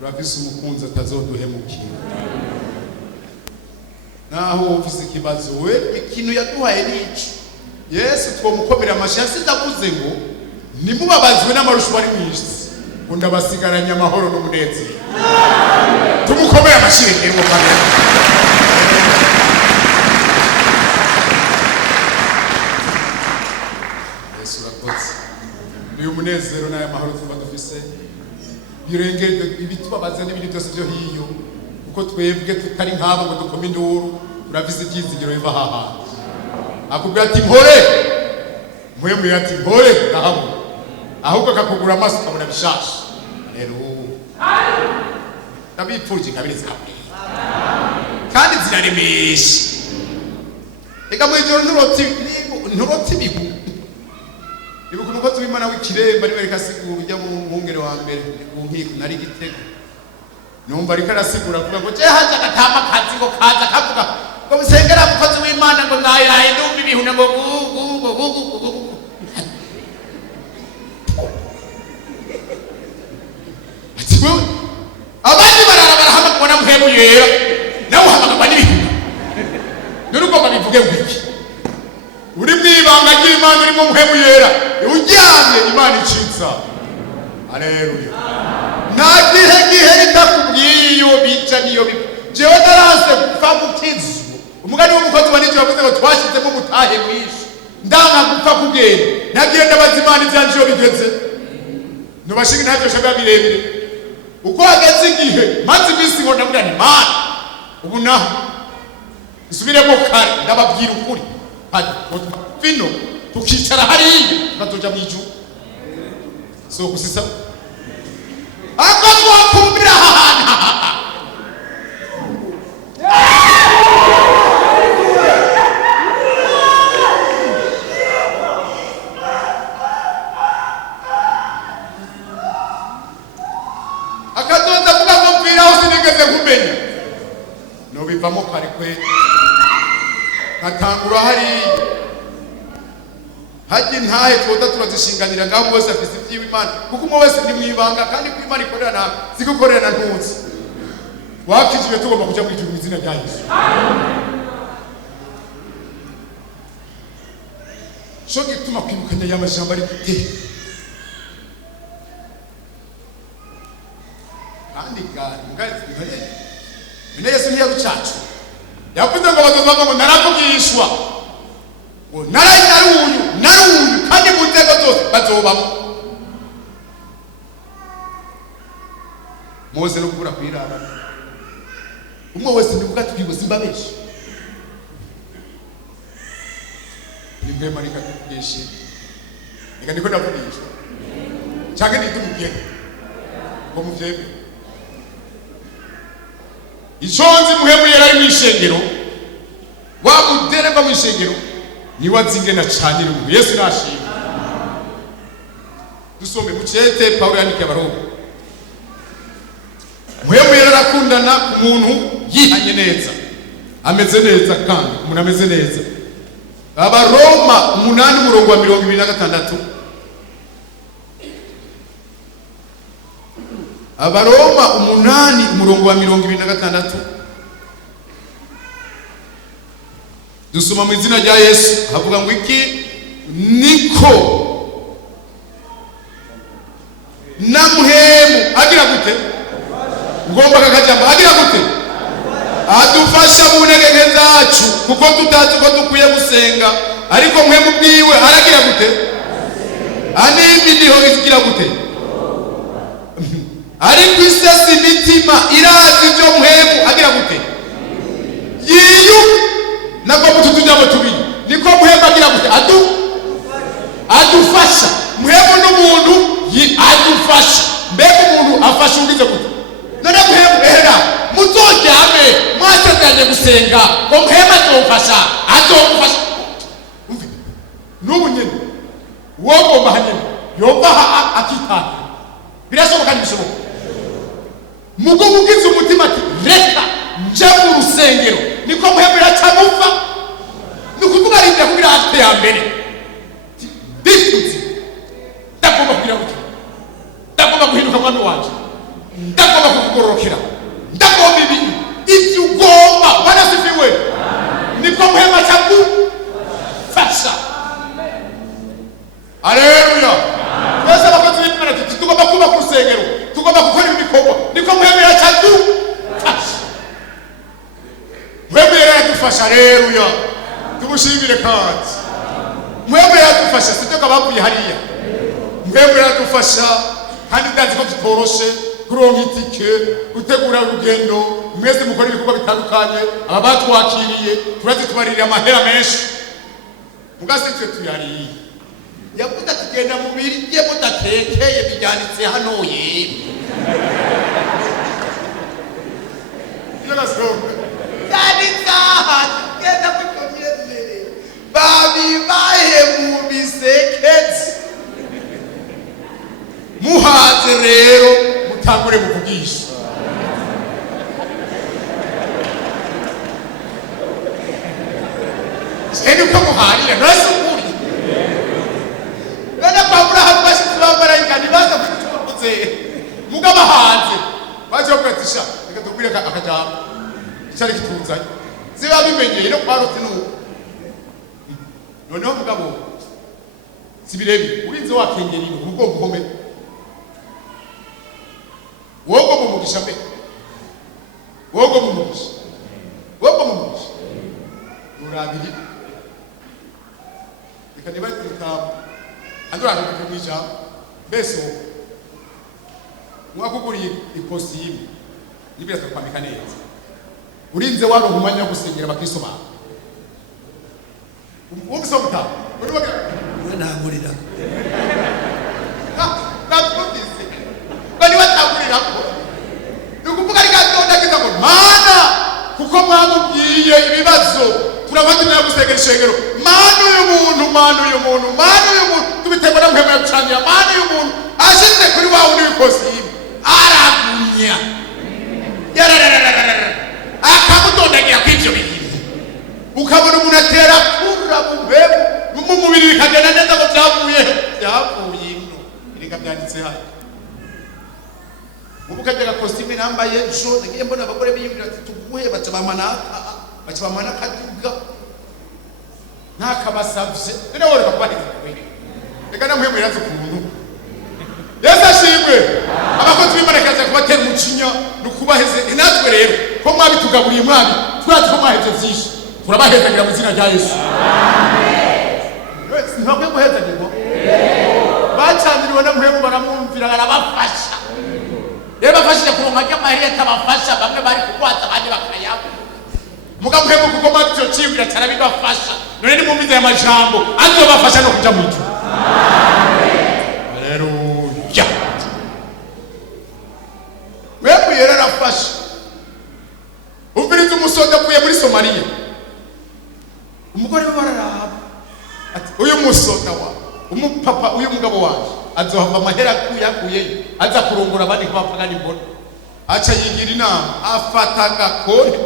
urafise umukunzi atazoduhemukira. Naho ufise ikibazo we ikintu yaduhaye nico. Yesu twomukomera amashi yasidavuze ngo nimubabazwe n'amarusho ari mwisi ngo ndabasigaranye amahoro n'umunezero. Tumukomere amashi rero kandi. Yesu rakoze. Uyu munezero n'aya mahoro tuba dufise birengere ibitubabaza n'ibindi byose byo hiyo kuko twebwe tutari nkabo ngo dukome induru. Urafise ibyizigiro biva haha akubwira ati mpore mwemwe ati mpore ahabu ahubwo akakugura amaso ukabona bishasha. Rero ndabipfuje kabiri zawe kandi ziraremesha. Ega mwijoro nturoti bihu ibuka umukozi w'Imana w'ikiremba ari wereka sigura ujya mu mwungere wa mbere mu nkiko nari Gitego numva ariko arasigura kuvuga ngo je haje agatama kazi ngo kaza kavuga ngo musengera umukozi w'Imana ngo nayaye ndumva ibihuna ngo abandi barahama kubona mpemu yera nawe uhamagwa n'ibihuna n'urugomba bivuge wiki uri mwibanga ry'Imana urimo mpemu yera ujyanye Imana icitsa. Haleluya. Nta gihe itakubwiye iyo bica niyo bica. Jewe naraze gupfa mukizu umugani w'umukozi wa n'icyo wavuze ngo twashizemo mutahe mwishi ndanga gupfa kugenda nagiye ndabaza Imana ivyanje iyo bigeze nubashinga ntacyo shaka birebire uko hageze igihe maze imisi ngo ndabwira ni Imana ubu naho isubiremo kare ndababwira ukuri hadi vino tukicara hariya tukatoja mw'ijuru so kusisa ako twakumbira hahana akatonda kuba kumbira aho sinigeze kumenya no bivamo kare kwe katangura hariya haji ntahe twoda turazishinganira ngaho bose afise iby'Imana kuko umwe wese ni mwibanga kandi ku Imana ikorera na zigukorera na ntuzi wakijwe tugomba kuja mu ijuru izina rya Yesu. Sho gituma kwibukanya y'amajambo ari gute kandi ngazi ine Yesu ntiyagucacu yavuze ngo bazozava ngo naravugishwa ngo naruyu kandi mu nzego zose bazobamo Mose no kubura kwirara umwe wese ndivuga twigo simbabeshi nimbe marika tugeshe nika niko ndavugisha cyangwa nitumugiye ngo muvyebe iconzi muhemu yera ari mw'ishengero wamudereva mw'ishengero ni wazingena cyane mu Yesu nashimye. Dusome mu cete Paulo yandikiye Abaroma muhemu yera arakundana ku muntu yihanye neza ameze neza kandi umuntu ameze neza. Abaroma 8:26 Abaroma 8:26 dusoma mu izina rya Yesu havuga ngo iki niko namuhemu agira gute ngomba kakajamba agira gute adufasha mu ntege zacu kuko tutazi ko dukwiye gusenga ariko muhemu bwiwe aragira gute animi niho igira gute ariko isesi imitima irazi ibyo muhemu agira gute yiyu nako mututujamo tubiri niko muhemu agira gute adufasha muhemu n'umuntu adufasha mbega umuntu afasha ugize gute none muhemu ehera muzojyame mwasezeranye gusenga ngo muhemu azofasha n'ubu nyene wowe mahanyene yova akitaha birashoboka n'ibishoboka mugo ugize umutima ati reka nje mu rusengero niko muhemu yacamupfa nukuvuga rinde kugira ate ya mbere bifuzi ndagomba kugira gute ndagomba guhinduka mwana wanje ndagomba kukugororokera ndagomba ibi ibyo ugomba wanasifiwe niko muhema cyagufasha. Haleluya. Twese abakozi b'Imana tugomba kuba ku rusengero, tugomba gukora ibikorwa niko muhema cyagufasha. Muhema yadufasha. Haleluya. Tumushimire kandi muhema yadufasha sityo kabavuye hariya. Muhema yadufasha kandi ndazi ko tutoroshe kuronka itike gutegura urugendo mwese mukora ibikorwa bitandukanye aba batwakiriye turazi tubarira amahera menshi mugasitwe tuyariye yavuga tugenda mu birye mudatekeye bijyanitse hano yemwe yarasohoka yanditsaha tugenda kukomyezere babibaye mu bisekezi muhaze rero mutangure mukugisha. Seni uko muharira nasukuri bene kwabura habashi kubamarayika nibaza kutuze mugaba hanze baje kwatisha reka tubwire akajambo cyari kituzanye ziba bimenyeye no kwarote noneho mugabo sibirebi urinze wakengerino ubwo buhome wogo mumugisha mbe wogo mumugisha urabiri ikaniba tutamu andura kukumisha beso mwakuguriye ikositimu nibira kwambika neza urinze wano humanya gusengera abakristo bawe umusomuta uribaga nagurira natubise bani batagurira ko nukuvuga rikatonda kizago mana kuko mwamubwiye ibibazo turabatumira gusengera ishengero mana uyu muntu tubiterwa na muhema yagucanira mana uyu muntu ashize kuri wawe n'ibikositimu aragunya akamutondagira kw'ivyo bintu ukabona umuntu atera kura mu mpemu mu mubiri bikagenda neza ngo byavuye ino ireka byanditse hano ubu kajya kositimu nambaye jo nagiye mbona abagore biyumvira ati tuguhe baca bamana kaduga ntakabasavye none woreka kwandika kweli reka namwe mwiranze ku muntu Yesu ashimwe abakozi b'Imana kaza kubatera umucinya nukubaheze inatwe rero ko mwabitugaburiye mwami twati ko mwaheze byinshi turabahezagira mu zina rya Yesu amen. Ntabwo guhezagirwa bacandiriwe na muhemu baramwumvira arabafasha rero bafashije kuronka ry'amahera tabafasha bamwe bari kukwata abandi bakayabo muga muhemu kuko mabyo cibira tarabibafasha none ni mumbize y'amajambo azobafasha no kuja mu ijuru. Haleluya. Wewe yera rafasha umviriza umusoda avuye muri Somalia umugore we bararaba ati uyu musoda wa umupapa uyu mugabo waje azohava amahera kuyakuye aza kurongora abandi kubapagani mbona aca yigira inama afata agakore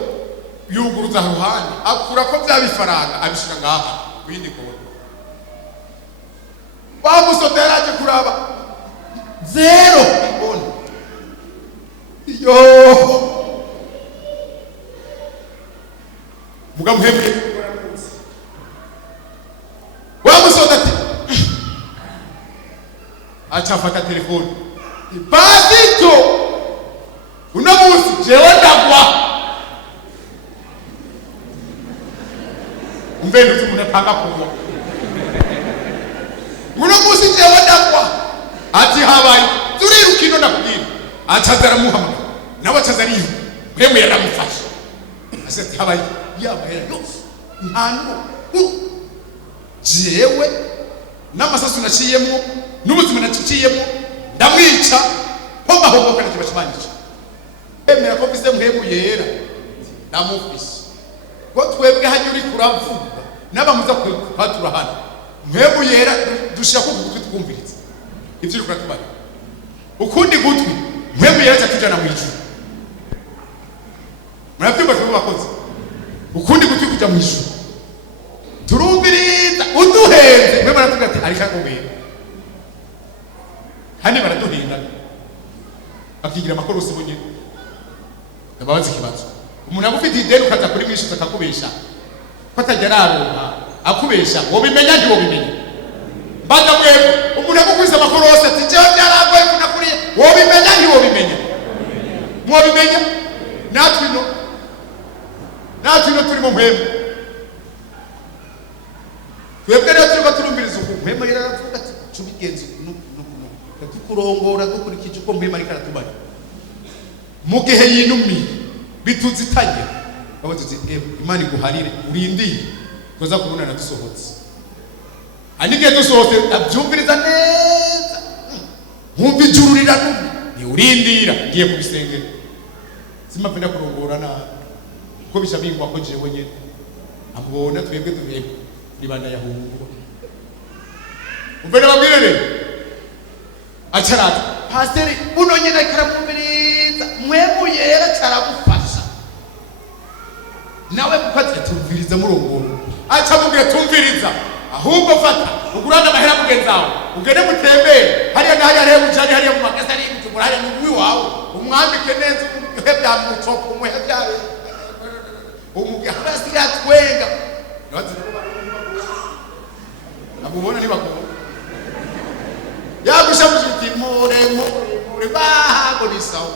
yuguruza ruhande akura ko byabifaranga abishira ngaha bindi kone bamusoda yaraje kuraba zero mbona yo muga muhembe wamusoda ati achafata telefoni pasito unamusi jewe ndagwa umvendo tumunapanga kuwa unamusi jewe ndagwa ati habaye turirukino ndakubwira achazara Muhammad nawe achazariyo mwemwe yaramufasha asati habaye yabahera yose ntano jewe n'amasasu naciyemo n'ubuzima naciyemo ndamwica ko mahoboka nakibashimanyije emera ko bize muhemu yera ndamufise ko twebwe hajye uri kuravuga n'abamuza kwatura hano muhemu yera dushira ko gutwi twumviriza ivyo uri kuratubara ukundi gutwi muhemu yera cyatujana mu ijuru murabyumva ko bakoze ukundi gutwi kujya mu ijuru turumviriza uduhenze mwe baratubwira ati ariko akubera hani baraduhinda akigira amakorosi bunye ndababaza ikibazo umuntu agufite ideni ukaza kuri mwishuza akakubesha ko atajya araronka akubesha wobimenya ndi wobimenya mbaga mwebwe umuntu agukwiza amakorosi ati jewe byaragoye kunakuriye wobimenya ndi wobimenya mwobimenya natwe no turimo mpemu twebwe rero turimo turumviriza uko mpemu yaravuga ati cubigenzi tukurongora dukurikije uko mpemu ariko aratubara mu gihe yinumiye bituzitanye baba tuzi Imana iguharire urindire koza kubonana dusohotse anige dusohotse abyumviriza neza nkumva ijuru riranumye ni urindira ngiye kubisengera simapenda kurongora na ko bishabingwa ko jewe nyene abona twebwe tubebe ribanda yahungu ubere babwirere acharata pasteri uno nyene karamumviriza mwemu yera caragufasha nawe kukwatse tumviriza murongoro acha mubwire tumviriza ahubwo fata ugurana amahera mugenzawe ugende mutembere hariya na hariya rero ujanye hariya mu magasa ari mutumura hariya n'uwi wawe umwambike neza umuhe bya mutopo umuhe bya umugahara siya twenga abubona ni bakuru yagusha mujiti more bahago ni sawa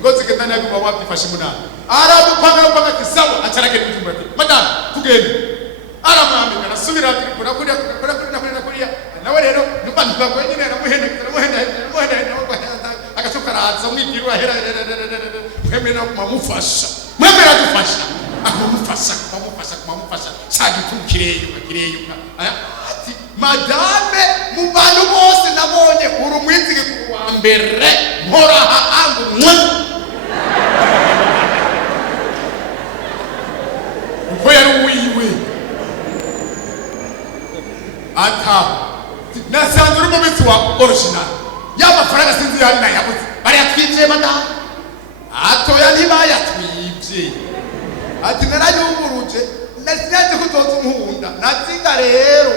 ngozi ketana yaguma wapifashe munana arabupanga kisawa atarake mutumura madam tugende aramwambika nasubira kuna kuria nawe rero nubanduka ko nyine namuhenda akasoka raza mwigirwa hera mwemera kumufasha mwemera dufasha akumufasha sadi tukireyo ati madame mu bantu bose nabonye urumwizige kuwa mbere mpora hangu mwe uko yari wiwe ata nasanze uri mu bitsi wa original y'amafaranga sinzi yari nayabuze bari atwije madame atoya ntibayatwibye ati narayunguruje nasize kuzoza umuhunda natsinga rero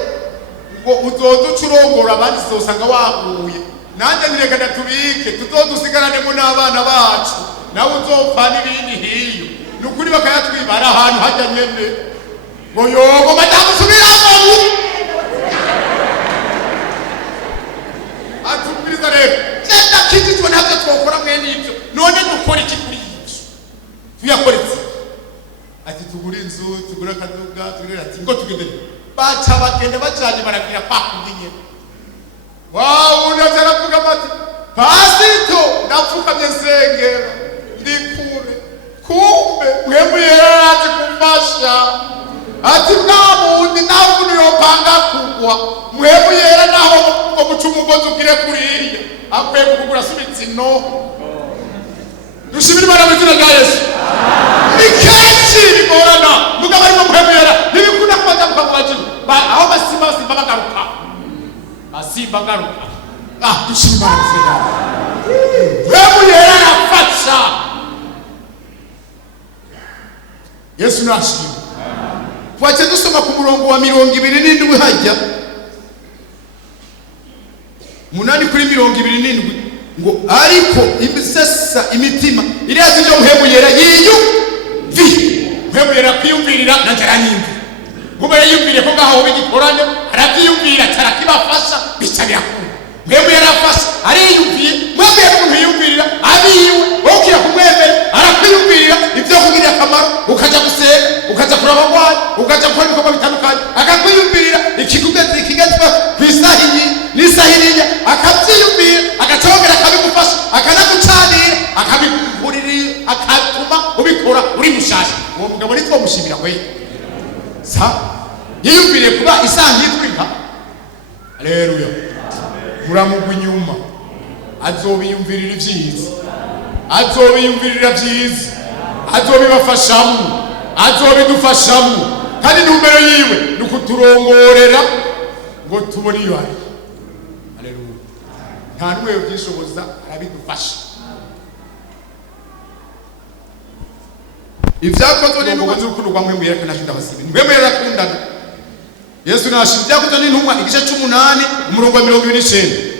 ngo uzoza ucurongora abandi zosanga waguye nanjye nireka natubike tuzodusigaranemo n'abana bacu nawe uzopfa n'ibindi hiyo nukuri bakayatwiba ari ahantu hajya nyene ngo yogo madamu subiramo atubwiriza rero cyenda kititwa ntabyo twokora mwene ibyo none dukora iki kuri ibyo tuyakoretse ati tugura inzu tugura akaduga tugura ati ngo tugendere baca bagenda bacanye baragira pakunginye wow unataravuga bati pasito ndapfukamye nsengera ndikure kumbe mwembu yaraje kumfasha ati bwabundi nawe uniyopanga kugwa mwembu yera naho ngo mucumugozi ugire kuriya akwiye kugura subitsino dushimira Imana mu izina rya Yesu nikeshi bigorana mugabo arimo mwembu yera ntibikunda kubaza mukagwaje aho basimba bagaruka dushimira Imana mu izina mwembu yera arafasha Yesu nashimye twaje dusoma ku murongo wa 27 hajya 8:27 ngo ariko imisesa imitima irazi byo muhemu yera yiyumvi muhemu yera kwiyumvirira najaranyimvi kuba yiyumvire ko ngaho bigikorane arakiyumvira tarakibafasha bicabya ku muhemu yera afasha ariyumviye mwebwe umuntu yiyumvirira abiwe okira kumwemera arakwiyumvirira ibyo kugira akamaro ukaja gusenga ukaja kuraba kwayo ukaja gukora ibikorwa bitandukanye akakwiyumvirira ikigezwe kwisahiri nisahiriya akabyiyumvira agacogera akabigufasha akanagucanira akabigurira akatuma ubikora uri mushasha uwo mugabo nitwo mushimira kwe sa yiyumviriye kuba isangitwinka haleluya muramugwa inyuma azobiyumvirira ibyiza azobiyumvirira byiza azobibafashamo azobidufashamo kandi numero yiwe nukuturongorera ngo tubone iyo ari haleluya nta numwe byishoboza arabidufasha ivyakozwe n'intumwa z'urukundo rwa mwemwe yera kandi ndabasibe mwemwe yarakundana Yesu nashimye byakozwe n'intumwa igice 8 umurongo wa 29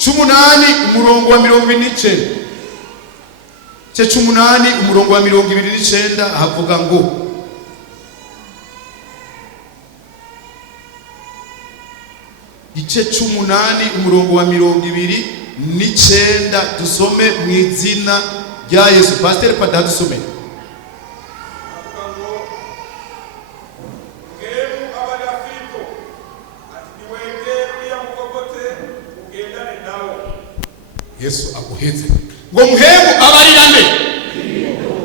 c'umunani umurongo wa 29. Ce c'umunani umurongo wa 29 havuga ngo ice c'umunani umurongo wa 29 dusome mu izina rya Yesu. Pasteur Pada dusome. Yesu aguheze ngo muhemu abarirane.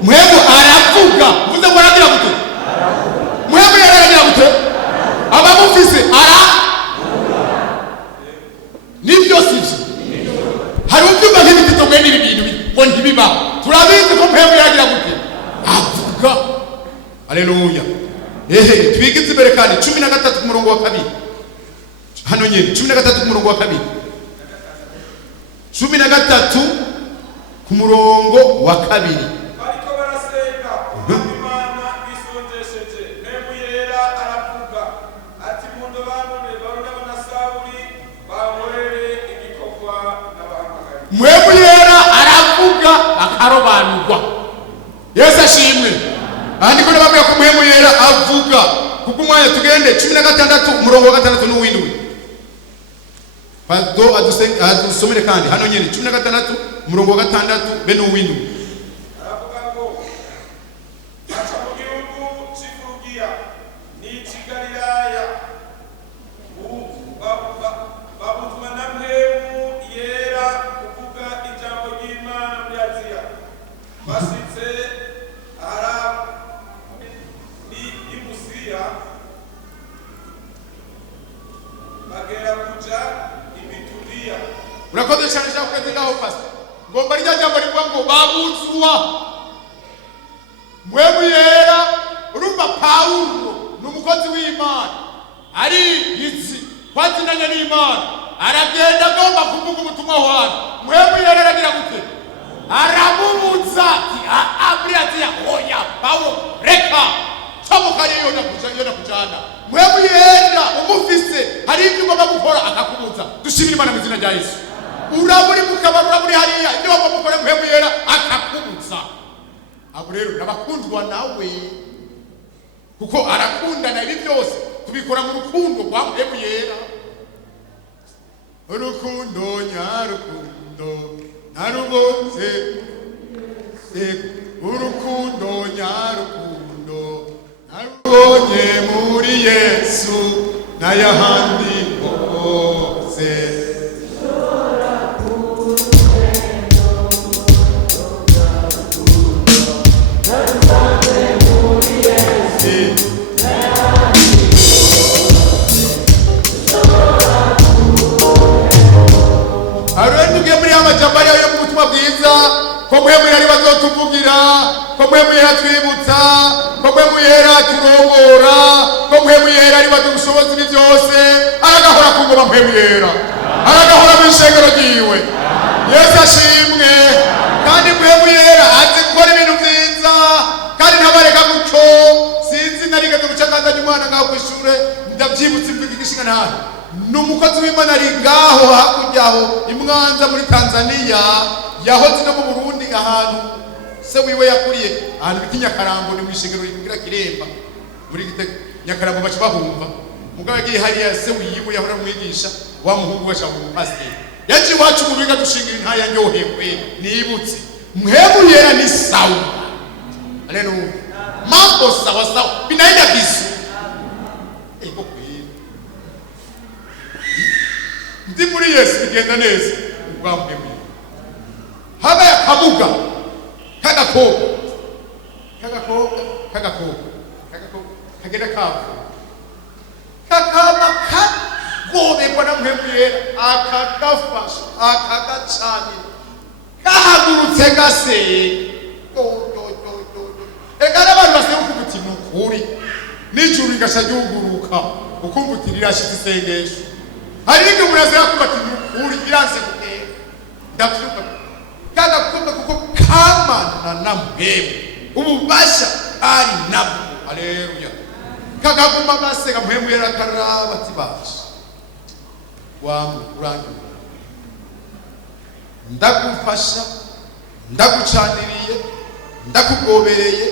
Muhemu aravuga muze muragira gute? Muhemu yaragira gute? Abamufise nibyo sivyo. Hari ubyumva nk'ibitito mwene ibi bintu ngo ntibiba. Turabizi ko muhemu yaragira gute? Avuga. Haleluya. Twigize imbere kandi 13 ku murongo wa 2. Hano nyene 13 ku murongo wa 2. 13 ku murongo wa 2. Ariko barasenga Imana bisonjesheje Mpemu Yera aravuga ati mundobanure baruna na Sawuli bamurere igikorwa n'abahamagaye. Mpemu Yera aravuga akarobanurwa. Yesu ashimwe. Andiko nabamwe ko Mpemu Yera avuga kuko umwanya tugende 16 umurongo wa 6 n'uwindwi. Pado adusomere kandi hano nyene 16 umurongo wa 6 be n'uwindwi. Aravuga ngo aca mu gihugu cy'Ifurugiya n'ici Galilaya babutuma na Mpemu Yera kuvuga ijambo ry'Imana muri Aziya. Basitse ni Musiya bagera kuja urakoze cyane cyane kweteraho pastor. Ngomba rya jambo rivuga ngo babuzwa. Mpemu Yera urumva Paulo n'umukozi w'Imana ari yizi kwatinanya n'Imana aragenda agomba kuvuga ubutumwa w'Imana. Mpemu Yera aragira gute? Aramubuza abriatia oya Paulo reka chamukari yona kujana. Mpemu Yera umufise hari ibyo ugomba gukora akakubuza. Dushimira Imana mu izina rya Yesu. Uraburi mukabarura muri hariya ibyo bagomba gukora Mpemu Yera akakubuza. Abo rero nabakundwa nawe kuko arakundana ibi byose tubikora mu rukundo rwa Mpemu Yera. Urukundo nyarukundo narubonze urukundo nyarukundo narubonye muri Yesu n'ayahandi hose. Aruenduge muri amajambo yo mu butumwa bwiza ko Mpemu Yera bazotuvugira, ko Mpemu Yera twibutsa, ko Mpemu Yera turongora, ko Mpemu Yera ari badushoboza ibi byose. Aragahora ku ngoma Mpemu Yera, aragahora mu ishengero ryiwe. Yesu ashimwe. Kandi Mpemu Yera azi gukora ibintu byiza kandi ntabareka guco. Sinzi narigeze gucakazanya umwana ngaho kw'ishure ndabyibutse imvugo Gishiha ntahe n'umukozi w'Imana ari ngaho hakuryaho imwanza muri Tanzania yahoze no mu Burundi ahantu se wiwe yakuriye ahantu biti Nyakarambo ni mw'ishengero rigira Kiremba muri Nyakarambo baca bahumva mugabo yagiye hariya se wiwe yahora mwigisha wa muhungu we cyangwa pastor yaci wacu mu biga dushingira intaya nyohewe nibutse Mpemu Yera ni sawa. Haleluya. Mambo sawa sawa binaenda vizuri. Ndi muri Yesu bigenda neza ubwa Mpemu. Haba yakabuga kagakobwa kagenda kavu kakaba kagobe kwa Mpemu Yera akagafasha akagacani kahagurutse gase egara abantu base ukubuti nukuri n'ijuru rigashajunguruka ukumbuti rirashitse isengesho. Hari n'ibyo muraza yakubati nukuri biranze gutera ndavyuka kada kumbe kuko kamana na Mpemu ububasha ari nabwo. Haleluya. Kagaguma basega Mpemu Yera karaba tibasha wamu urangiye ndagufasha ndagucaniriye ndakugobereye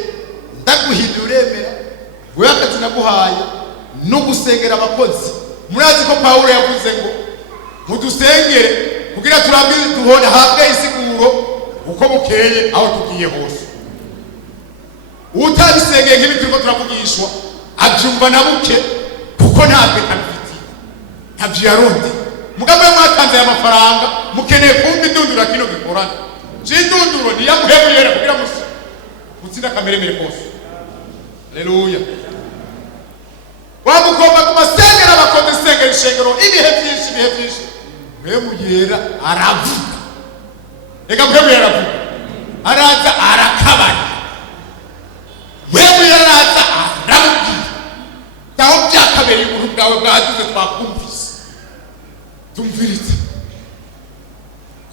ndaguhindura uremera we akazi naguhaye no gusengera abakozi. Murazi ko Pawulo yavuze ngo mudusengere kugira turabwire duhone habwe isiguro uko bukeye aho tugiye hose. Utabisengeye nk'ibi turiko turavugishwa abyumva na buke kuko ntabwe abifitiye ntabyo yarundi. Mugabo mwatanze amafaranga mukeneye kumva indundura kino gikorana cy'indunduro ni yamuhebuyera kugira mutsinda kameremere kose. Haleluya. Wamugomba kumasengera abakozi sengera ishengero ibihe byinshi mwemuyera aravuga. Ega mwemuyera aravuga araza arakabana mwemuyera araza aramubwira taho byakabereye umuntu bwawe bwaduze twakumvise tumviritse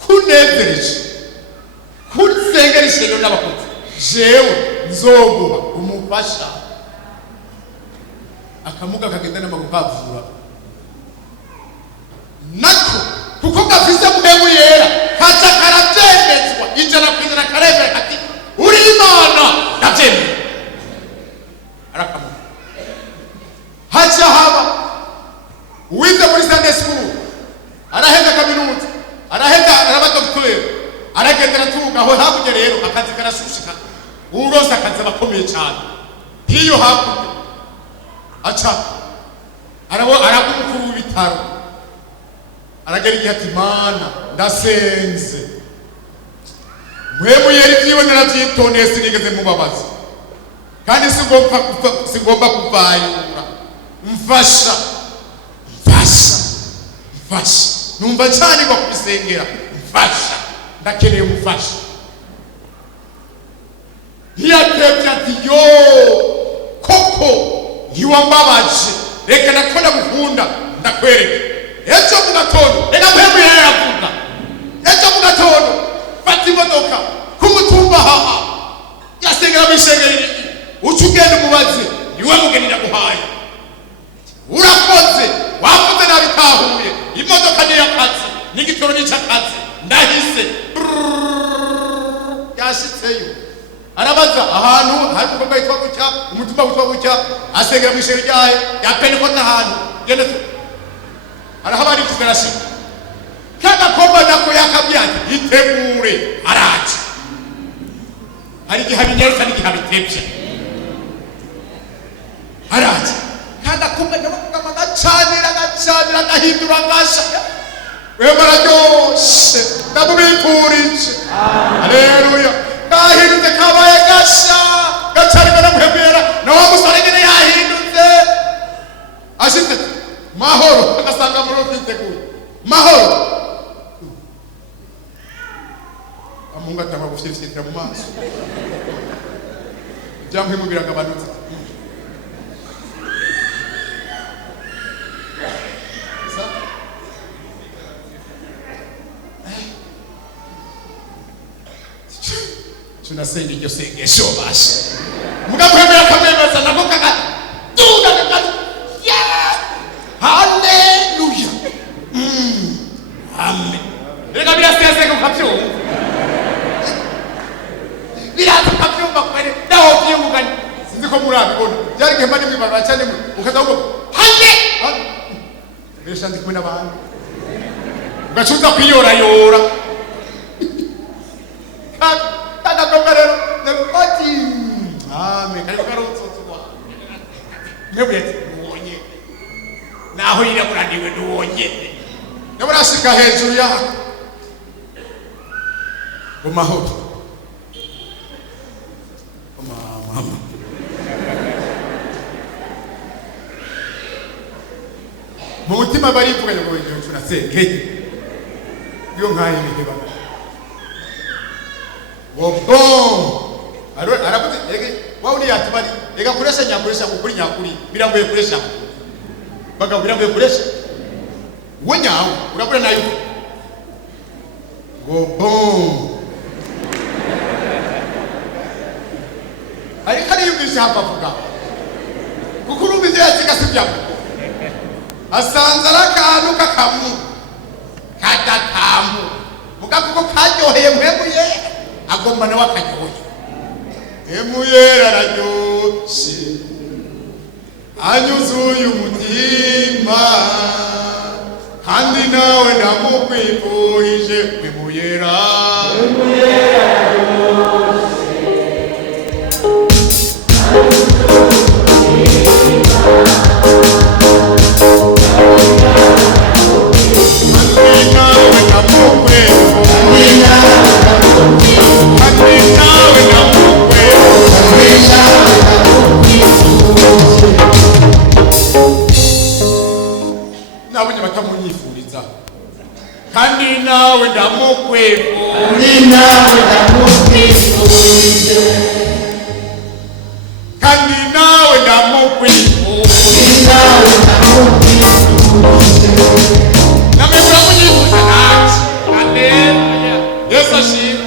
kunezereje kunsengera ishengero n'abakozi jewe nzoguha umufasha akamuga kagenda n'amaguru kavura nako kuko gafise muhemu yera kaza karabyemezwa ijana kw'ijana karemera ati uri Imana ndabyemera arakamuga. Haca haba uwize muri Sunday school araheza kaminuza araheza arabadoktorera aragendera tuga aho hakurya rero akazi karasushika urose akazi bakomeye cyane iyo hakurya aca arabumukuru w'ibitaro aragera igihe ati Mana ndasenze mwemuyera ibyiwe narabyitondeye sinigeze mubabaza kandi singomba kuvayura mfasha numva cyane ngo kubisengera mfasha ndakeneye umufasha. Ntiyatebye ati yo koko ntiwambabaje reka nakora mukunda ndakwereka ejo mu gatondo reka mwemuyera aravuga ejo mu gatondo fata imodoka kumutumba haha yasengera mw'ishengero uca ugenda umubaze niwe mugeni naguhaye urakoze wakoze nabitahuye imodoka ni y'akazi n'igitoro ni cy'akazi ndahise yashitseyo arabaza ahantu hari umukobwa witwa gutya umutumba witwa gutya asengera mw'ishengero ryahe ya Pantekote ahantu genda arahabari kigarashika kagakobwa nako yakabwiye ati itegure araje hari igihe abinyaruka n'igihe abitebye araje kagakobwa nyabavuga agacanira agahindura agasha wema araryoshe ndamubipfurije. Haleluya. Kahindutse kabaye gasha gacarika namuhebera na wa musore nyine yahindutse ashitse mahoro agasanga muri kwiteguye mahoro amunga tama gufyifyitira mu maso byamwe mu biragabanutse tunasenga iryo sengesho bashe mugapemera kamemeza nako kaka duga kaka yeah haleluya amen reka biraseze ko kapyo biraza kapyo bakwere daho byungani sinzi ko murabibona byari gihema ni mwibara cyane ukaza ngo hande besha ndi kumwe n'abantu ugacuza kwiyora yora kagagomberero nebati amen kari karotsotswa nebuyete wonye naho yiraburaniwe nuwonye neburashika hejuru ya umahoro mama mu mutima barivuga ngo ngiye tunasenge iyo nkaye biheba Wobon arabuze ege wauni yatubari ega kuresha nyakuresha kukuri nyakuri birambuye kuresha baga birambuye kuresha wenyawo urabura nayo Wobon ari kari yumvisha hapa vuga kukuru bizira zikasibya asanzara kantu kakamu kadatamu mugakuko araryoheye mwemuye agomba nawe akaryohe mwemuyera araryoshe anyuzuye umutima kandi nawe ndamukwifurije mwemuyera nabonye batamunyifuriza kandi nawe ndamukwifurije kandi nawe ndamukwifurije namwe muramunyifuriza nanje haleluya Yesu ashimwe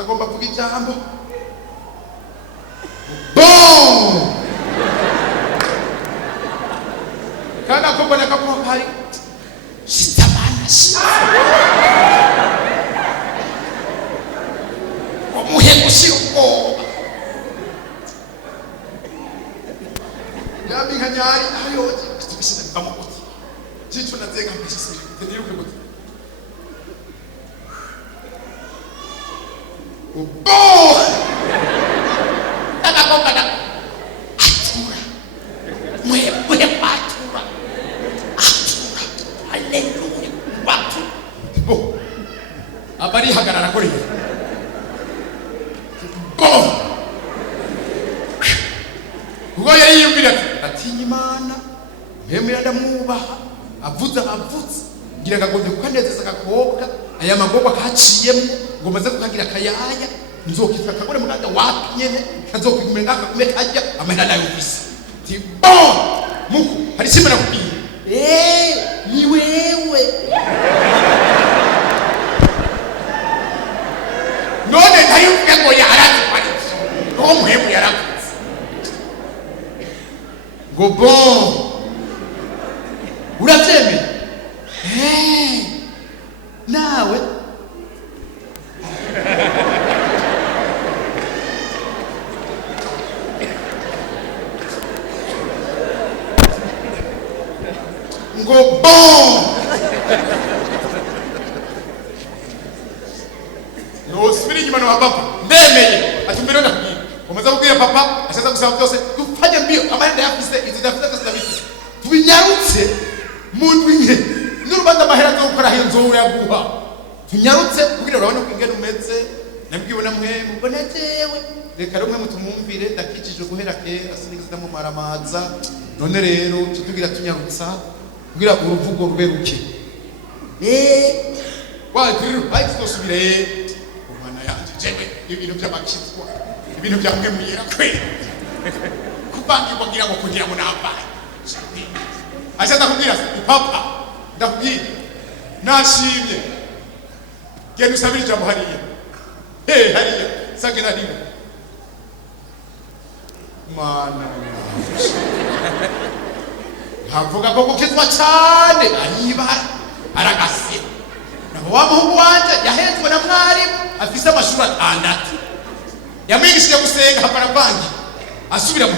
agomba kuvuga ijambo boom kandi akomboneka ko hari shitamana umuhe gushira ubwoba yambi nkanyari ayoje tubishyize mu kamuguti jicho nazenga mbishyize ndiruke gute boom agomba na atura muhe patura atura haleluya watu bo abari hagarara kuri boom ubwo yiyumvira ati Imana mwemera ndamwubaha avuza ngira agomba kukanezeza agakobwa aya magomba kaciyemo ngo maze kukagira kayaya nzokitwa kagore muganda wapi nyene kazokwimenya ngaka kajya amena nayo visa ti bon muko hari simana kubira ni wewe none ntayuvuga ngo yarazi kwari no muhemu yarakuze ngo bon uravyemeye nawe ngo bon no sibiri nyuma no papa ndemeye ati mbere ndakubwira umaze kubwira papa ashaza gusaba byose dufanye mbio amanda yafise izidafite kasabiti tubinyarutse muntu nke n'urubanza amahera zo gukora aho nzo yaguha tunyarutse kugira urabona ko ingene umeze nabwibona mwe mubonejewe reka rumwe mutumumvire ndakijije guhera kera sinigeze mu maramaza none rero tutugira tunyarutsa kugira uruvugo ruberuke wadiru ayitosubire umwana yanje jewe ibintu by'amakitwa ibintu byamwe muyera kwe kubangi kugira ngo kugira ngo nabaye acha ndakubwira papa ndakubwira nashimye genda usabire ijambo hariya hariya sage na hino mana havuga ko gukizwa cyane ayibara aragase nabo wa muhungu wanje yahezwe na mwarimu afise amashuri 6 yamwigishije gusenga hapana bangi asubira mu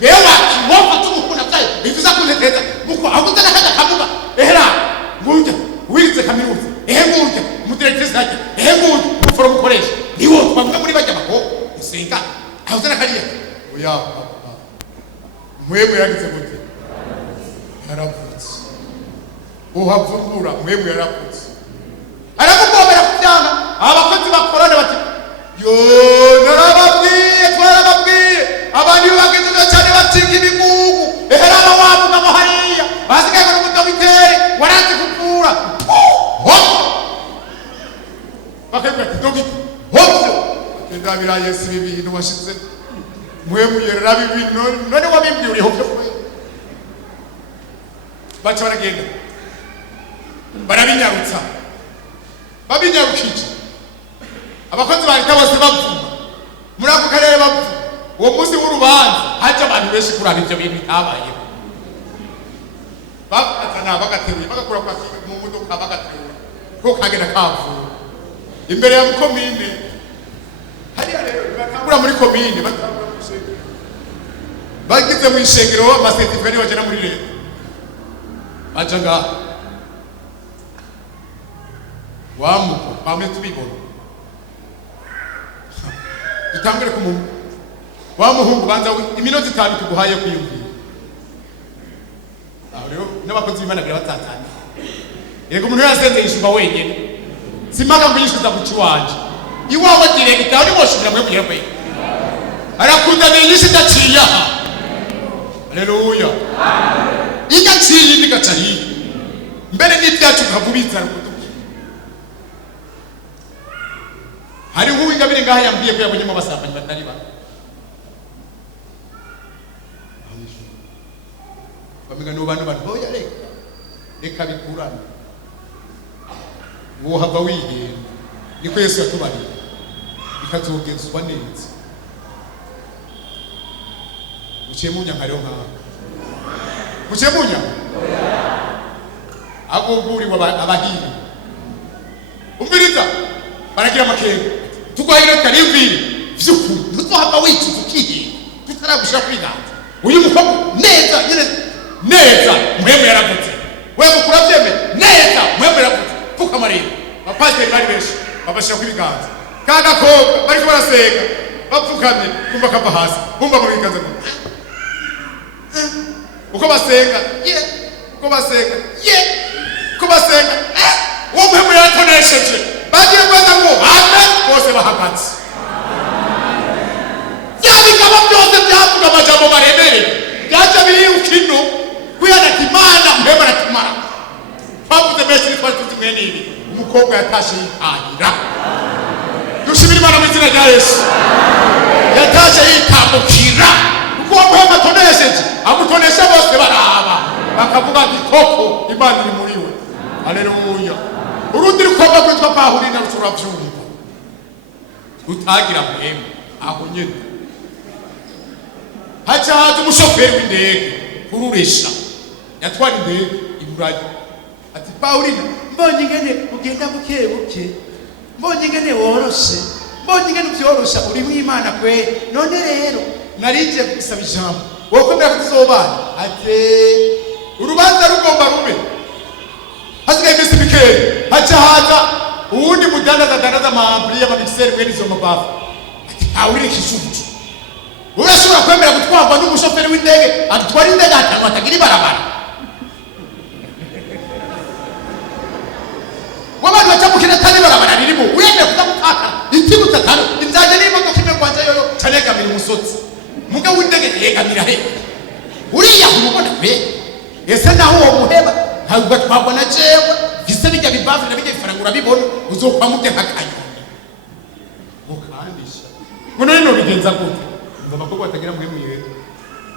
bewa kimova tumukuna byaye bivuza kuneteza muko akutana kaza kamuba ehera ngurya wiritse kaminuza ngurya umudirectrice nake ngurya uforo mukoresha niwo twavuga muri bajya bako usenga ahuzana kariya oya mwemwe yagize gute yaraputse uhavurura mwemwe yaraputse arakugomera kubyanga abakozi bakorana bati yo narababwiye twarababwiye abandi bagize cyane batinga ibigugu eherama wavuga ngo hariya basigaye ngo umudomitere waranze kupura bakabwira ati dogi hopse ndabira Yesu ibintu washize mwemwe yerera ibintu none wabimbwiye uri hopse bacha baragenda barabinyarutsa abakozi bari tabose bapfuma muri ako karere bapfuma uwo munsi w'uruhu rw'urubanza haje abantu benshi kuraba ivyo bintu bitabayeho bakatana bagateruye bagakura kwa mu modoka bagaterura ko kagenda kavuye imbere ya komine hariya rero batangura muri komine batangura mu ishengero bagize mu ishengero amasetifikari bajana muri leta baja ngaha wamuko bamwe tubibona dutangure ku muntu wa muhungu banza iminota 5 tuguhaye kwiyumvira rero n'abakozi b'Imana birabatatana yego umuntu yasenze yishuba wenyene simaga ngo yishuza ku kiwanje iwawe direct aho niboshimira mwe kugira kwe arakunda nyinshi daciya haleluya igaciye ndigacari mbere n'ibyacu kavubitsa rukutuki hari nk'uwingabire ngaha yambwiye ko yabonyemo abasambanyi batari ba bamenga no bantu boya reka bikurana wo hava wihera niko Yesu yatubariye bikazogezwa neza ucemunya nkariho nka ucemunya agoguriwe abahiri umviriza baragira makenga tugwahira karimvire vyuku tuzohava wicuza ukiye tutaragushira kwiganza uyu mukobwa neza nyene neza mwemwe yaravutse wewe mukura vyeme neza mwemwe yaravutse tukamarira abapasiteri bari benshi babashira kwiganza kaga ko bariko baraseka bapfukamye kumva kava hasi bumva mu biganza uko baseka uko baseka uko baseka uwo mwemwe yaratonesheje bagiye kwenda ngo amen bose bahagaze byabigaba byose byavuga amajambo maremere byaje biri ukino kuyana kimana mwemwe aratumara twavuze benshi twari tuzi mwene ibi umukobwa yatashe yitahira dushimira Imana mu izina rya Yesu yatashe yitambukira kuko mwemwe atonesheje amutonesha bose baraba bakavuga ati koko Imana iri muri we haleluya urundi rukobwa kwitwa Pahurina rushobora vyumva utagira mwemwe aho nyene haca haza umushoferi w'indege kururesha yatwara indege iburayi ati Pahurina mbonye ingene ugenda buke buke mbonye ingene woroshe mbonye ingene uvyorosha uri mw'Imana kwe none rero narije gusaba ijambo wokwemera kuzobana ate urubanza rugomba rube hasigaye imisi mikeya haca haza uwundi mudandaza amampuri y'amamixeri mwene izo mabafu ati Pahurina ikishuju urashobora kwemera gutwarwa n'umushoferi w'indege atwara indege ahantu hatagira ibarabara wabandi bacamukira atari ibarabara ririmo uremera kutamutaka itibutsa atanu inzajya n'imodoka imwe kwanja yoyo canegamira umusotsi muga w'indege yegamira he uriya kumubona kwe ese naho uwo muheba ntabwo twabwa na jewe gise bijya bibavu na bijya bifarangura bibona uzokwa mute nk'akanyoni ukandisha ngono rino bigenza gute abakobwa batagira mwemwe yewe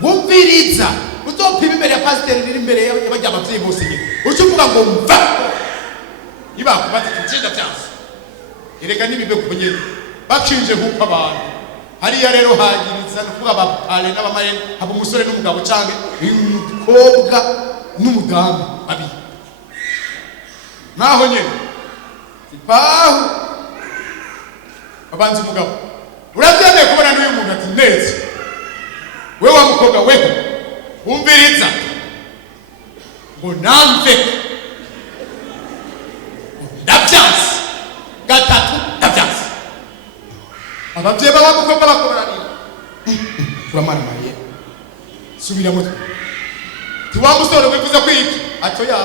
wumviriza uzopima imbere ya pasiteri riri imbere y'abajya abavyeyi bose nyine ucuvuga ngo mva ibakubaza kicenda cyase erega nibibe kunyene bakinje nk'uko abantu hariya rero hagiriza no kuvuga abapale n'abamarene abo umusore n'umugabo canke umukobwa n'umudamu abi naho nyene ipahu babanza umugabo urabyemeye kubona n'uyu muntu ati neza wewe wa mukobwa wewe umviriza ngo namve ndabyanze gatatu ndabyanze ababyeyi baba mukobwa bakoranira turamaramaye subira mutwe tiwa musore wifuza kwiki atoya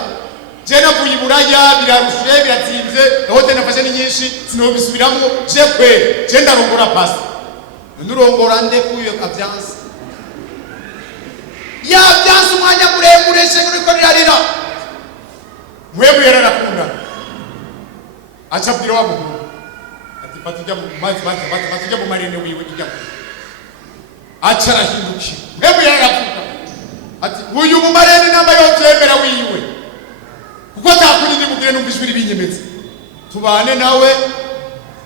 je navuye iburaya birarushe birazimvye hote nafashe ni nyinshi sinobisubiramo je kwe je ndarongora pasi nurongora nde kuyo avyanse ya vyanse umwanya muremure shengero riko rirarira mwebwe yararakunda acabwira wabo ati patujya mu mazi patujya mu marene wiwe kijya acarahindukira mwebwe yararakunda ati uyu mu marene namba yovyemera wiwe kuko takunini mugire numvishwe ibinyemetse tubane nawe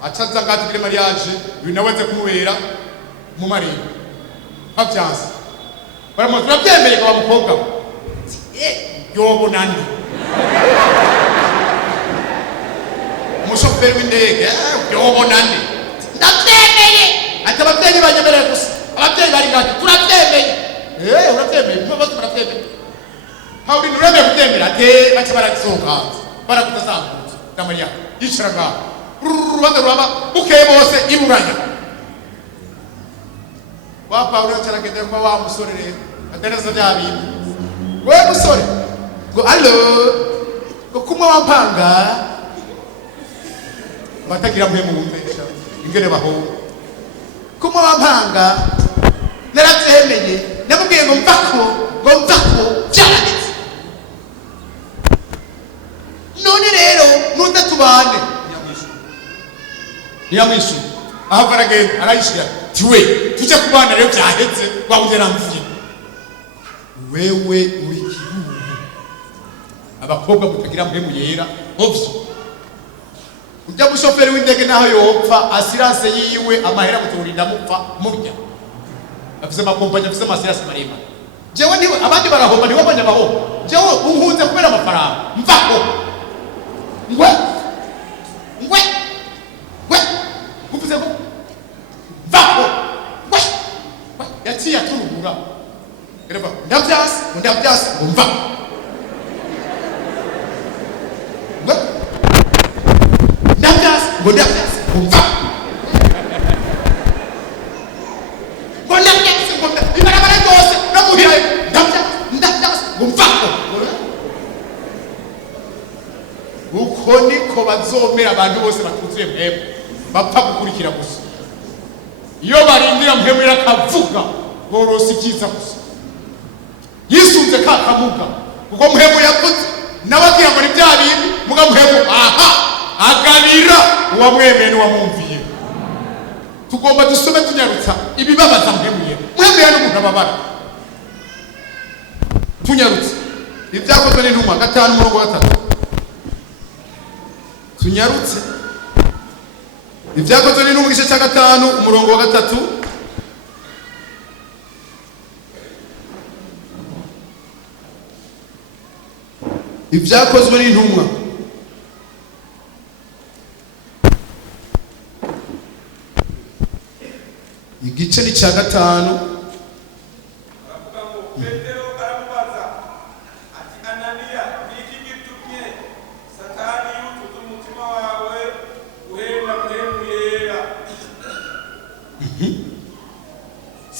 acaza ngatugire mariage uyu nawe ze kumubera mu marene abyanze baramuzi turabyemeye kwa mukobwa yobo nani umushoferi w'indege yobo nani ndabyemeye ati ababyeyi banyemereye gusa ababyeyi bari ngati turabyemeye urabyemeye mwe bose murabyemeye hauri nuremeye kubyemera ate baca baragisohoka baragutazamutse ndamariya yicara ngaho urubanza ruraba bukeye bose iburanya wa Paulo cyaragenda kwa wa musore rero adereza bya bintu we musore ngo allo ngo kumwe wampanga batagira mwe mu mbesha ingene baho kumwe wampanga narabyemeye namubwiye ngo mvako byarageze none rero nudatubane ntiyamwishu aho baragenda arayishira tiwe tujya kubana rero byahetse wabugera mvuye wewe uri kibugu abakobwa mutagira mpemu yera hovyo ujya mushoferi w'indege naho yopfa assurance yiwe amahera muturinda mupfa murya afise amakompanya afise amasirasi marema jewe niwe abandi barahomba niwe banya baho jewe uhunze kubera amafaranga mvako ngwe kuvuze ko vako yaciye aturugura ereba ndabyasi umva ndabyasi umva ibarabara ryose no muhira ndabyasi umva uko niko bazomera abantu bose batuzuye mpemu bapfa gukurikira gusa iyo barindira mpemu irakavuga borosi byiza gusa yisunze kakamuga kuko mpemu yavuze nabagira ngo ni bya bindi muga mpemu agabira uwamwemeye n'uwamwumviye tugomba dusome tunyarutsa ibibabaza mpemu ye n'umuntu ababara tunyarutse ibyakozwe n'intumwa 5:3 tunyarutse ibyakozwe n'intumwa igice cya 5:3 ibyakozwe n'intumwa igice ni cya 5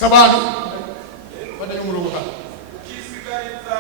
Sabano bada y'umurubuka kisigariza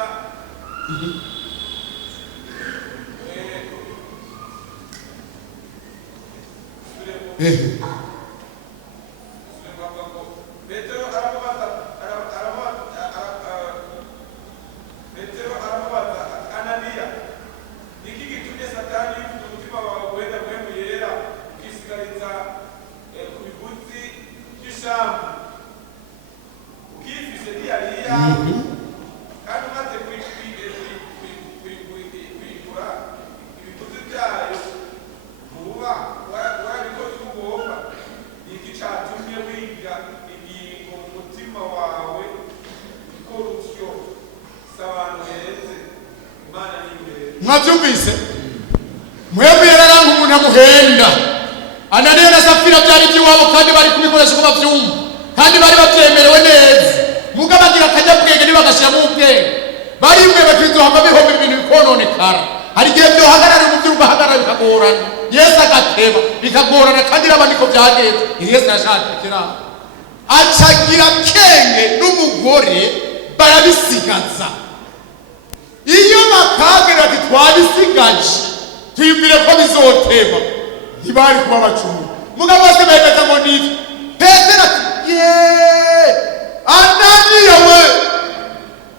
mwabyumvise mwebwe yararanga umuntu amuhenda Ananiya na Safira byari by'iwabo kandi bari kubikoresha ko bavyumva kandi bari babyemerewe neza mugabagira akajya bwenge nibagashira mu bwenge bari mwe bakizohamba bihomba ibintu bikononekara hari gihe byo hagarara mu byumba hagarara bikagorana Yesu agateba bikagorana kandi n'abandi ko byagenze Yesu yashakira acagira kenge n'umugore barabisigaza iyo bakagira ati twabisigaje twibwire ko bizoteba ntibari kuba bacumu mugabo bose bahita ngo ni Petero ati Ananiya we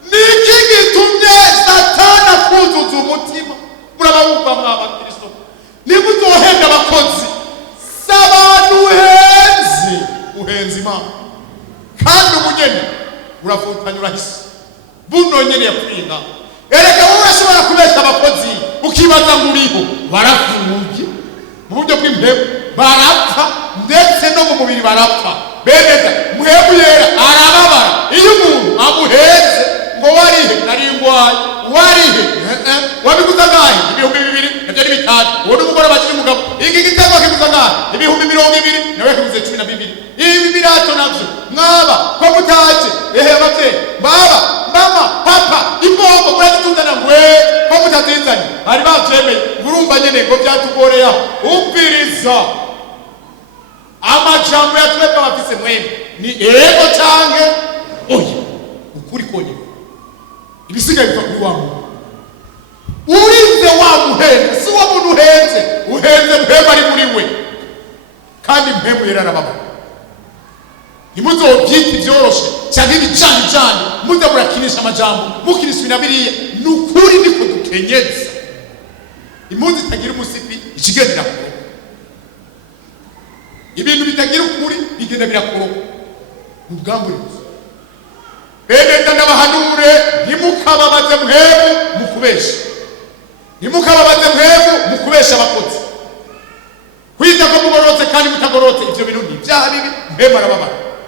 niki gitumye Satana kuzuza umutima murabumva mwaba Kristo nimuzohenda abakozi s'abantu uhenze Imana kandi umunyeni urafutanya urahise buno nyene yapfinda erega wowe urashobora kubesha abakozi ukibaza ngo uriho barafunguye mu buryo bw'impemu barapfa ndetse no mu mubiri barapfa beneza mwebwe yera arababara mwaba ko mutaje ehe abavyeyi baba mama papa ibombo murazituzana ngwe ko mutatizanye bari bavyemeye urumva nyene ngo vyatugoreya ubwiriza amajambo yatwebwe abafise mwene ni ego canke oya ukuri konye ibisigaye biva kuri wa muntu urize wa muhenze si wa muntu uhenze mpemu ari muri we kandi mpemu yera arababa ntimuzovyita ivyoroshe canke ibijanijani muze murakinisha amajambo mukinisha ibintu biriya ni ukuri niko dukenyeza impunzi itagira umusipi ikigenda irakoroka ibintu bitagira ukuri bigenda birakoroka ni ubwamburizi bene ndanabahanure ntimukababaze mpemu mukubesha ntimukababaze mpemu mukubesha abakozi kwita ko mugorotse kandi mutagorotse ivyo bintu ni ivyaha bibi mpemu arababara